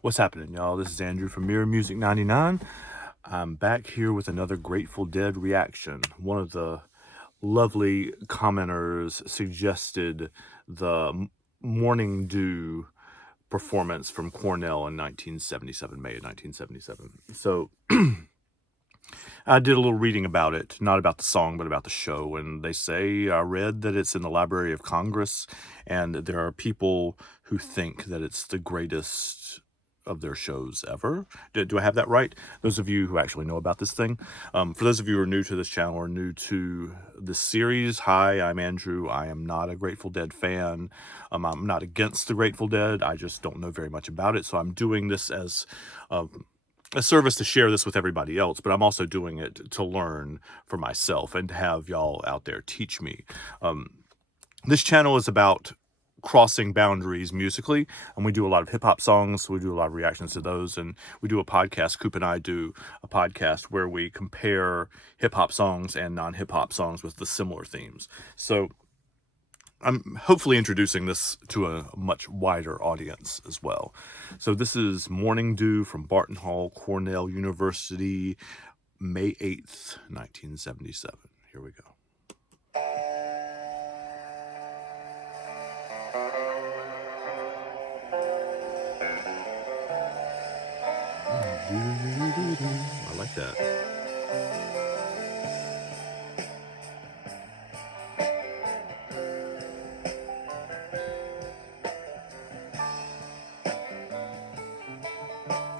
What's happening, y'all? This is Andrew from Mirror Music 99. I'm back here with another Grateful Dead reaction. One of the lovely commenters suggested the Morning Dew performance from Cornell in 1977, May of 1977. So I did a little reading about it, not about the song, but about the show. And they say, I read that it's in the Library of Congress, and there are people who think that it's the greatest of their shows ever. Do I have that right? Those of you who actually know about this thing. For those of you who are new to this channel or new to this series, hi, I'm Andrew. I am not a Grateful Dead fan. I'm not against the Grateful Dead. I just don't know very much about it. So I'm doing this as a service to share this with everybody else, but I'm also doing it to learn for myself and to have y'all out there teach me. This channel is about crossing boundaries musically, and we do a lot of hip-hop songs. We do a lot of reactions to those, and we do a podcast. Coop and I do a podcast where we compare hip-hop songs and non-hip-hop songs with the similar themes. So I'm hopefully introducing this to a much wider audience as well. So this is Morning Dew from Barton Hall, Cornell University, May 8th, 1977. Here we go. I like that.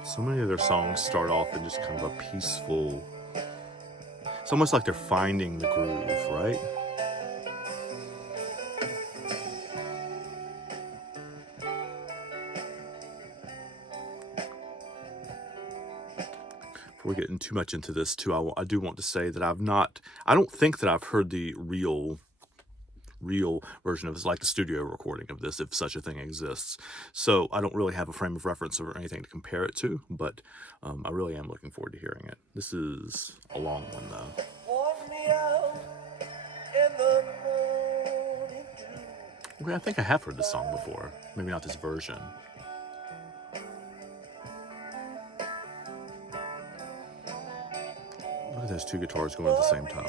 So many of their songs start off in just kind of a peaceful, it's almost like they're finding the groove, right? Before we get too much into this too, I do want to say that I don't think that I've heard the real version of this, like the studio recording of this, if such a thing exists. So I don't really have a frame of reference or anything to compare it to, but I really am looking forward to hearing it. This is a long one though. Okay, I think I have heard this song before. Maybe not this version. Look at those two guitars going at the same time.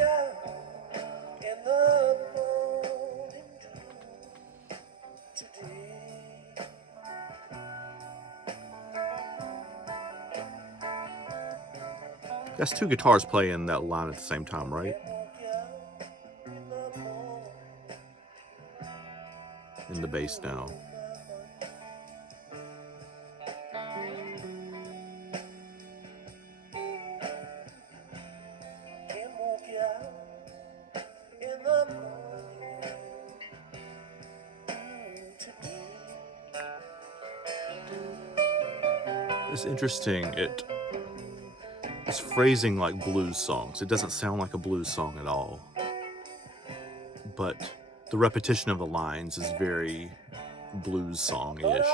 That's two guitars playing that line at the same time, right? In the bass now. It's interesting. It's phrasing like blues songs. It doesn't sound like a blues song at all. But the repetition of the lines is very blues song-ish.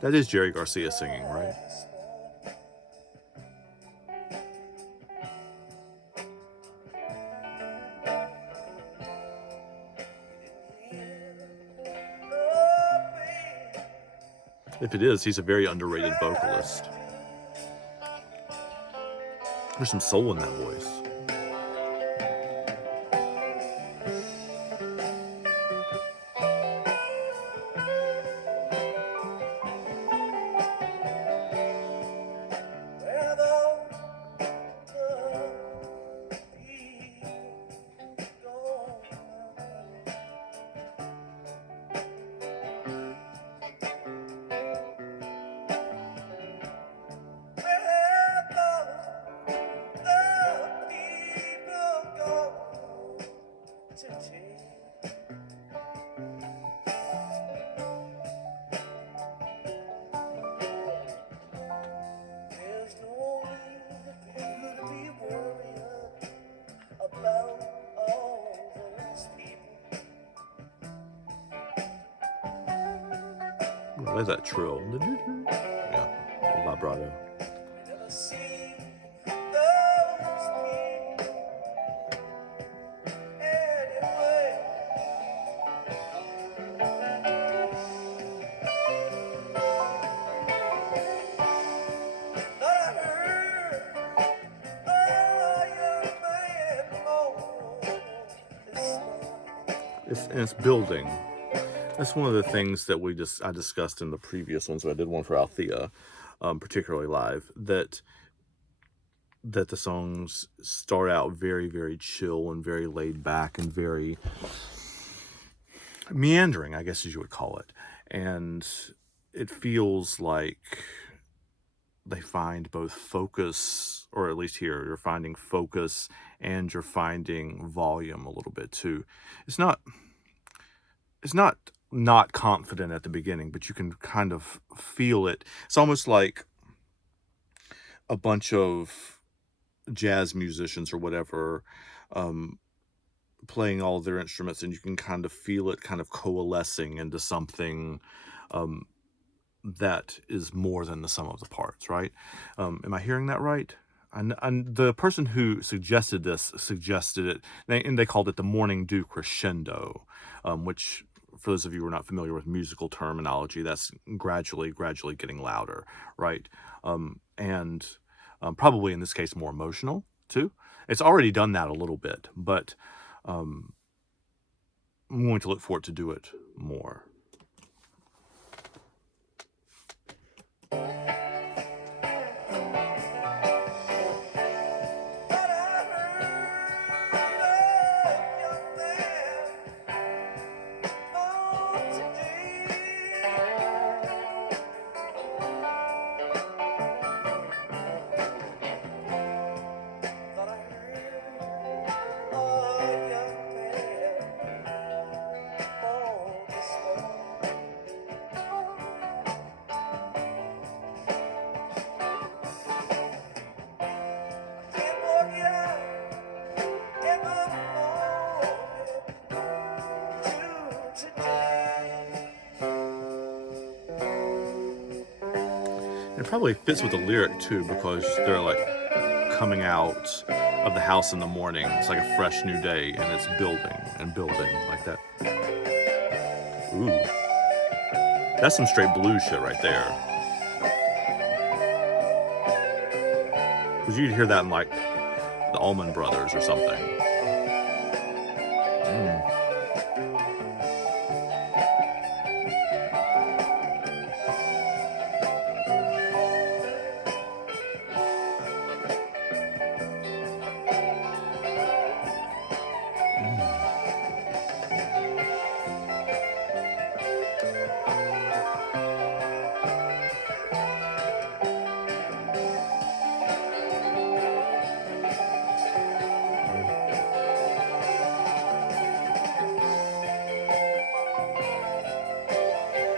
That is Jerry Garcia singing, right? If it is, he's a very underrated vocalist. There's some soul in that voice. I like that trill. Yeah, vibrato. It's building. That's one of the things that I discussed in the previous ones. So I did one for Althea, particularly live. That the songs start out very, very chill and very laid back and very meandering, I guess as you would call it. And it feels like they find both focus, or at least here, you're finding focus and you're finding volume a little bit too. It's not not confident at the beginning, but you can kind of feel it. It's almost like a bunch of jazz musicians or whatever playing all of their instruments, and you can kind of feel it kind of coalescing into something that is more than the sum of the parts, right? Am I hearing that right? And the person who suggested it, and they called it the morning dew crescendo, which, for those of you who are not familiar with musical terminology, that's gradually getting louder, right? And probably in this case more emotional too. It's already done that a little bit, but I'm going to look for it to do it more. It probably fits with the lyric too, because they're like coming out of the house in the morning. It's like a fresh new day, and it's building and building like that. Ooh, that's some straight blues shit right there. Because you'd hear that in like the Allman Brothers or something.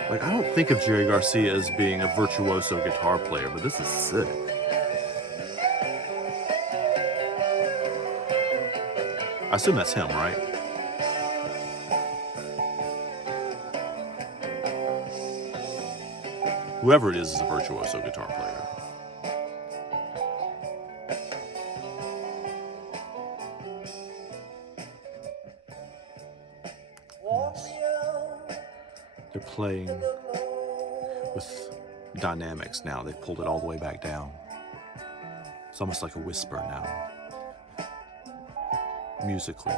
Like, I don't think of Jerry Garcia as being a virtuoso guitar player, but this is sick. I assume that's him, right? Whoever it is a virtuoso guitar player. Yes. They're playing with dynamics now. They've pulled it all the way back down. It's almost like a whisper now, musically.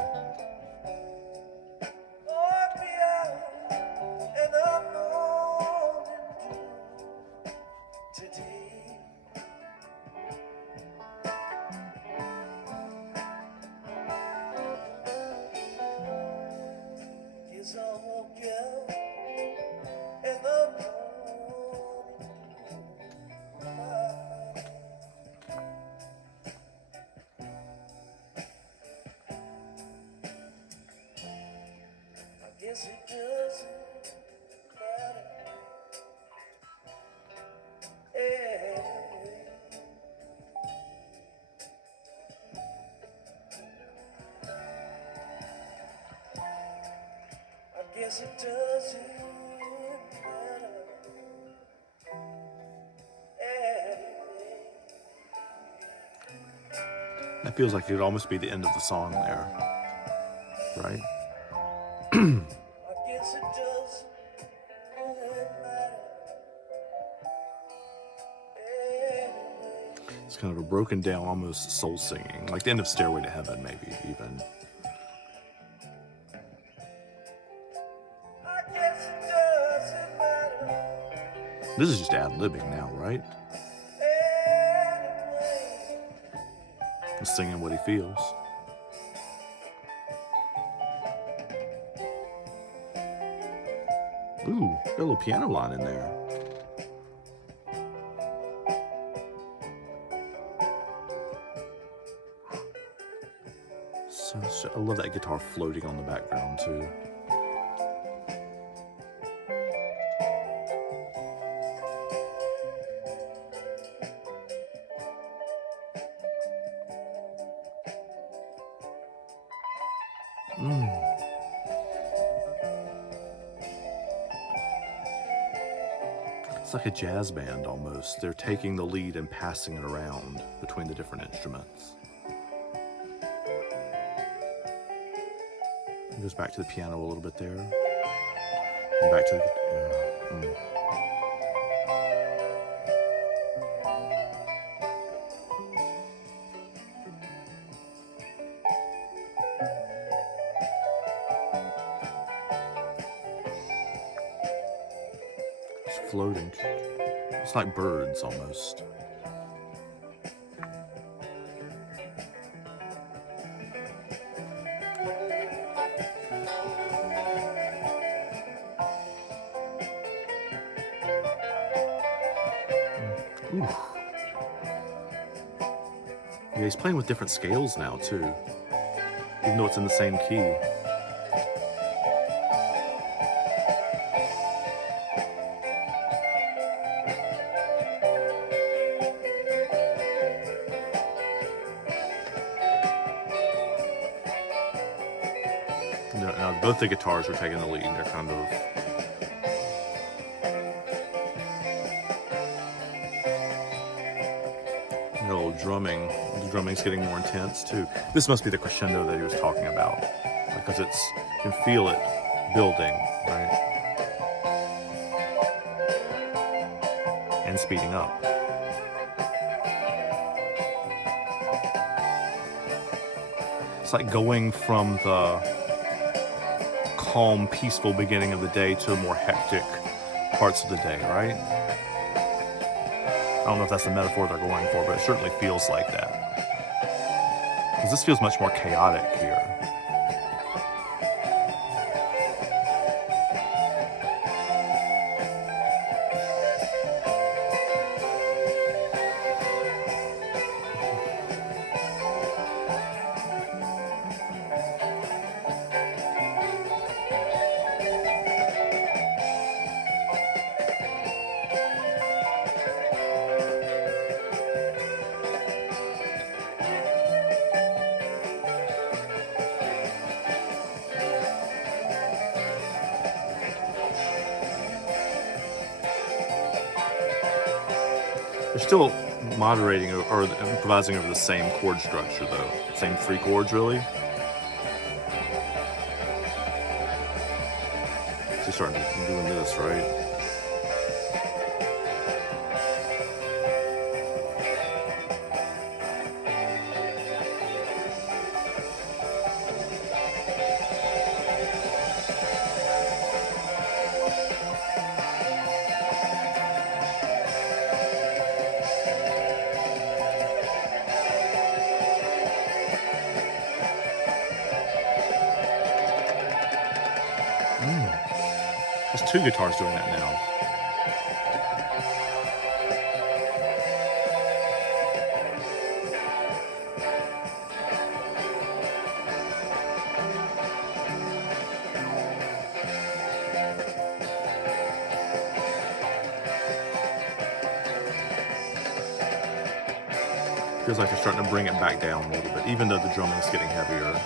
That feels like it would almost be the end of the song there, right? It's kind of a broken down, almost soul singing, like the end of Stairway to Heaven, maybe even. This is just ad-libbing now, right? He's singing what he feels. Ooh, got a little piano line in there. So I love that guitar floating on the background too. It's like a jazz band almost. They're taking the lead and passing it around between the different instruments. It goes back to the piano a little bit there. And back to the It's floating. It's like birds almost. Ooh. Yeah, he's playing with different scales now too, even though it's in the same key. Now both the guitars are taking the lead. They're kind of a little drumming. The drumming's getting more intense too. This must be the crescendo that he was talking about, because you can feel it building, right? And speeding up. It's like going from the calm, peaceful beginning of the day to more hectic parts of the day, right? I don't know if that's the metaphor they're going for, but it certainly feels like that. Because this feels much more chaotic here. They're still moderating or improvising over the same chord structure, though. Same three chords, really. She's starting doing this, right? There's two guitars doing that now. Feels like they're starting to bring it back down a little bit, even though the drumming's getting heavier.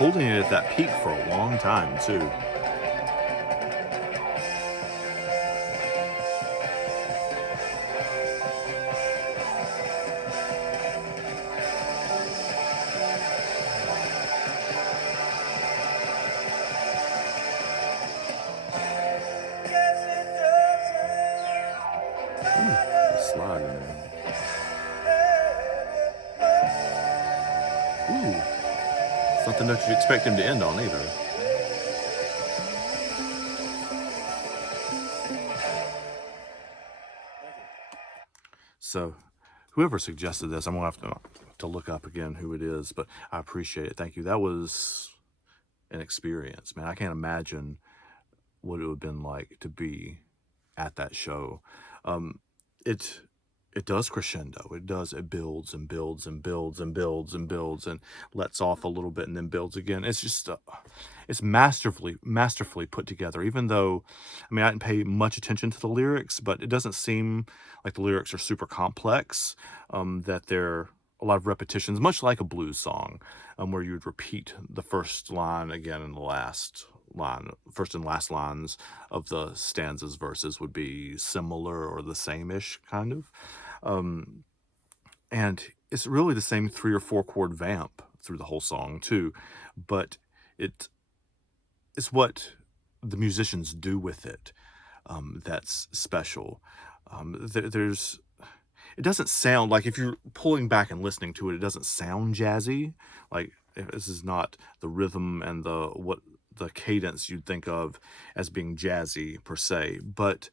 holding it at that peak for a long time too. Ooh, the slide in there. Ooh, something that you expect him to end on either. So, whoever suggested this, I'm gonna have to look up again who it is, but I appreciate it. Thank you. That was an experience, man. I can't imagine what it would have been like to be at that show. Um, it it does crescendo. It does. It builds and builds and builds and builds and builds and lets off a little bit and then builds again. It's just it's masterfully put together. Even though, I mean, I didn't pay much attention to the lyrics, but it doesn't seem like the lyrics are super complex. That they're a lot of repetitions, much like a blues song, where you would repeat the first line again and the last line, first and last lines of the stanzas, verses would be similar or the same-ish kind of. Um, and it's really the same 3 or 4 chord vamp through the whole song too, but it is what the musicians do with it, that's special. There's it doesn't sound like, if you're pulling back and listening to it, it doesn't sound jazzy. Like, this is not the rhythm and the cadence you'd think of as being jazzy per se, but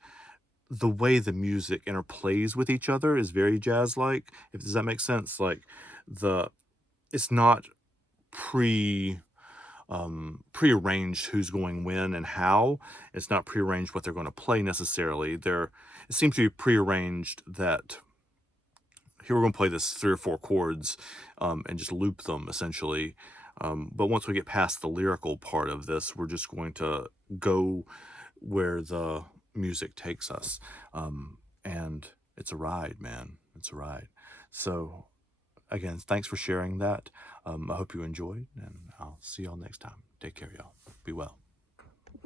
the way the music interplays with each other is very jazz-like. If does that make sense? Like, the it's not pre prearranged who's going when and how. It's not prearranged what they're going to play necessarily. It seems to be prearranged that here we're going to play this 3 or 4 chords, and just loop them essentially. But once we get past the lyrical part of this, we're just going to go where the music takes us. And it's a ride, man. It's a ride. So, again, thanks for sharing that. I hope you enjoyed, and I'll see y'all next time. Take care, y'all. Be well.